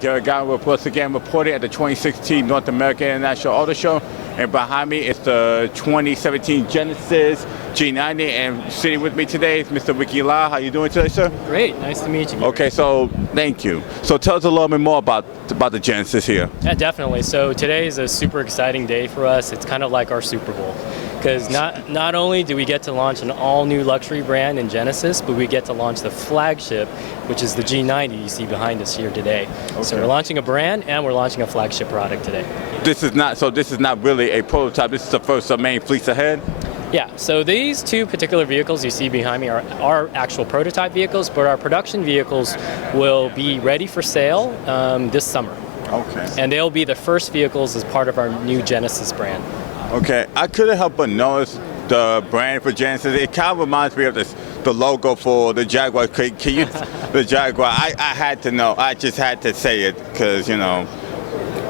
Garrett Godwin once again reporting at the 2016 North American International Auto Show, and behind me is the 2017 Genesis G90, and sitting with me today is Mr. Ricky Lao. How you doing today, sir? Great, nice to meet you. Garrett. Okay, so thank you. So tell us a little bit more about the Genesis here. Yeah, definitely. So today is a super exciting day for us. It's kind of like our Super Bowl, because not only do we get to launch an all-new luxury brand in Genesis, but we get to launch the flagship, which is the G90 you see behind us here today. Okay. So we're launching a brand and we're launching a flagship product today. This is not really a prototype. This is the first main fleece ahead. Yeah, so these two particular vehicles you see behind me are our actual prototype vehicles, but our production vehicles will be ready for sale this summer. Okay. And they'll be the first vehicles as part of our new Genesis brand. Okay, I couldn't help but notice the brand for Genesis. It kind of reminds me of the logo for the Jaguar. Can you, the Jaguar? I had to know. I just had to say it because, you know.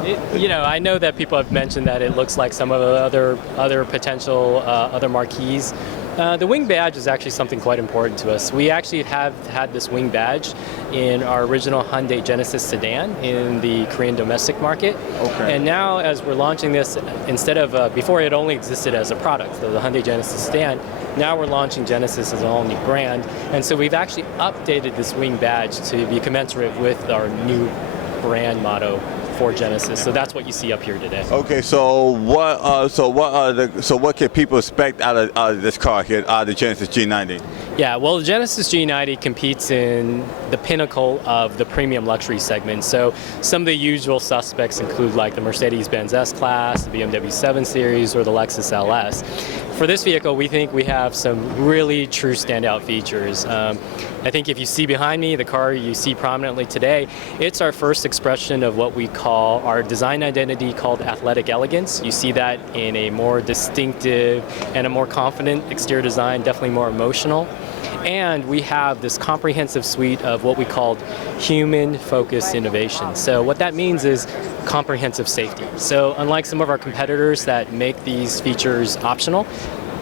I know that people have mentioned that it looks like some of the other potential other marquees. The wing badge is actually something quite important to us. We actually have had this wing badge in our original Hyundai Genesis sedan in the Korean domestic market. Okay. And now as we're launching this, instead of, before it only existed as a product, the Hyundai Genesis sedan, now we're launching Genesis as an all-new brand. And so we've actually updated this wing badge to be commensurate with our new brand motto for Genesis. So that's what you see up here today. Okay, so what can people expect out of this car here, out of the Genesis G90? Yeah, well, the Genesis G90 competes in the pinnacle of the premium luxury segment. So some of the usual suspects include like the Mercedes-Benz S-Class, the BMW 7 Series, or the Lexus LS. For this vehicle, we think we have some really true standout features. I think if you see behind me, the car you see prominently today, it's our first expression of what we call our design identity called athletic elegance. You see that in a more distinctive and a more confident exterior design, definitely more emotional. And we have this comprehensive suite of what we call human-focused innovation. So what that means is comprehensive safety. So unlike some of our competitors that make these features optional,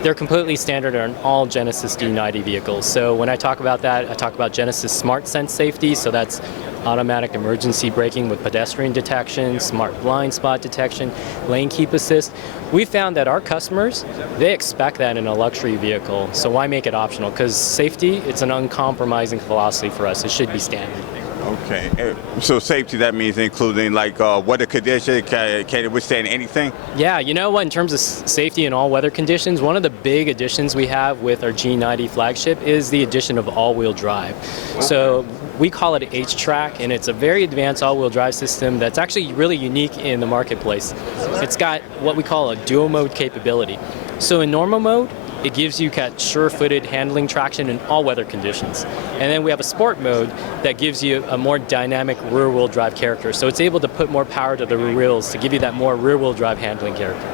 they're completely standard on all Genesis G90 vehicles. So when I talk about that, I talk about Genesis Smart Sense safety. So that's automatic emergency braking with pedestrian detection, smart blind spot detection, lane keep assist. We found that our customers, they expect that in a luxury vehicle. So why make it optional? Because safety, it's an uncompromising philosophy for us. It should be standard. Okay, so safety, that means including like weather conditions, can it withstand anything? Yeah, you know what, in terms of safety in all weather conditions, one of the big additions we have with our G90 flagship is the addition of all-wheel drive. Okay. So we call it H-Track, and it's a very advanced all-wheel drive system that's actually really unique in the marketplace. It's got what we call a dual mode capability. So in normal mode, it gives you sure-footed handling traction in all weather conditions. And then we have a sport mode that gives you a more dynamic rear-wheel drive character. So it's able to put more power to the rear wheels to give you that more rear-wheel drive handling character.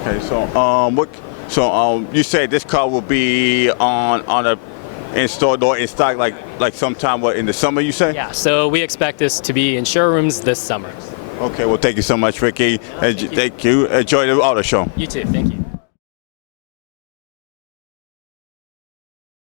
Okay, so you say this car will be in store or in stock like sometime in the summer, you say? Yeah, so we expect this to be in showrooms this summer. Okay, well thank you so much, Ricky. Thank you. Enjoy the auto show. You too, thank you.